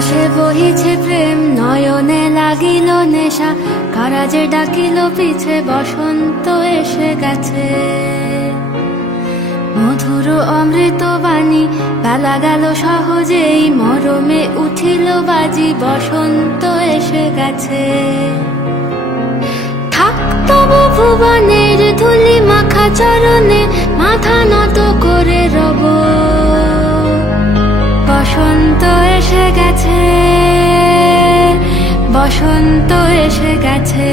আকাশে বহিছে প্রেম, নয়নে লাগিল নেশা, কারা যে ডাকিল পিছে, বসন্ত এসে গেছে। মধুর অমৃত বাণী, বেলা গেল সহজেই, মরমে উঠিল বাজি, বসন্ত এসে গেছে। থাক তবু ভুবনের ধুলি মাখা চরণে, মাথা নত করে রব। বসন্ত এসে গেছে, বসন্ত এসে গেছে।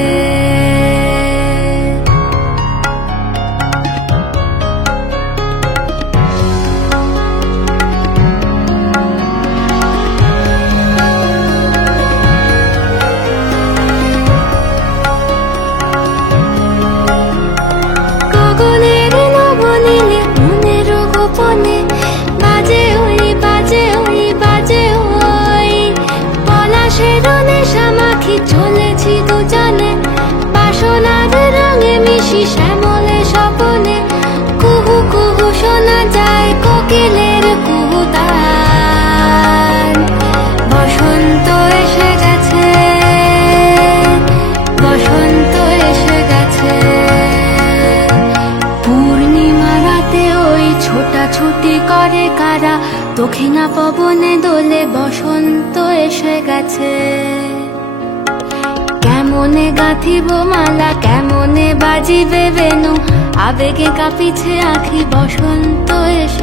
গগনের নবনীলে মনের গোপনে, বাজে ওই বাজে ওই বাজে ওই, পলাশের নেশা মাখি চলেছি দুজনে, বাসনার রঙে মিশি শ্যামলে স্বপনে। কুহু কুহু শোনা যায় কোকিলের কুহুতান, বসন্ত এসে গেছে, বসন্ত এসে গেছে। পূর্ণিমা রাতে ওই ছোটাছুটি করে কারা, দক্ষিণা পবনে দোলে, বসন্ত এসে গেছে। কেমনে গাঁথিব মালা, কেমনে বাজিবে বেনু, আবেগে কাঁপিছে আখি, বসন্ত এসে